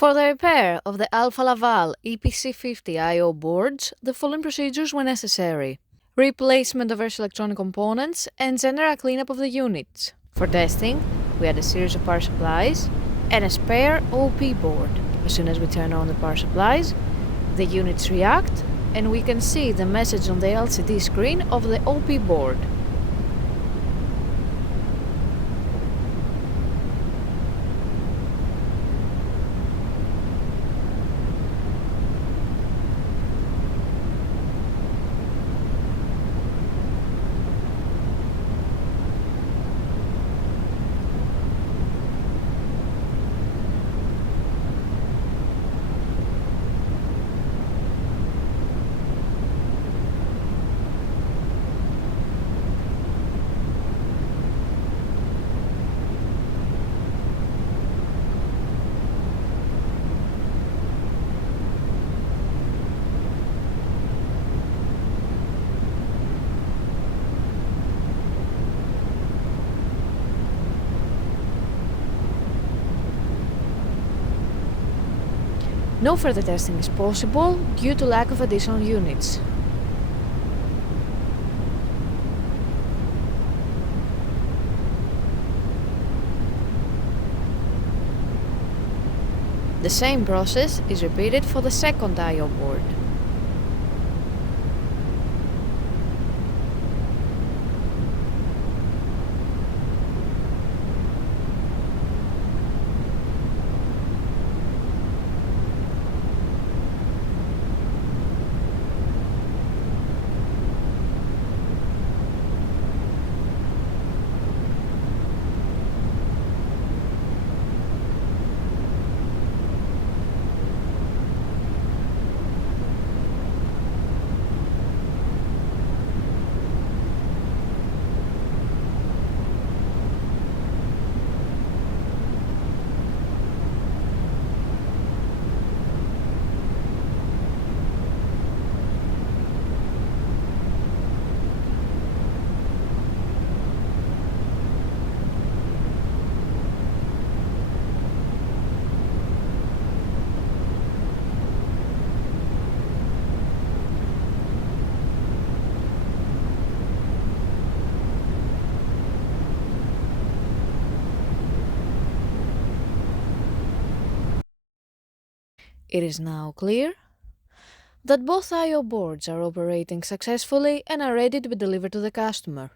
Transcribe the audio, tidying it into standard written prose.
For the repair of the Alfa Laval EPC50 I/O boards, the following procedures were necessary: replacement of various electronic components and general cleanup of the units. For testing, we had a series of power supplies and a spare OP board. As soon as we turn on the power supplies, the units react and we can see the message on the LCD screen of the OP board. No further testing is possible due to lack of additional units. The same process is repeated for the second I/O board. It is now clear that both I/O boards are operating successfully and are ready to be delivered to the customer.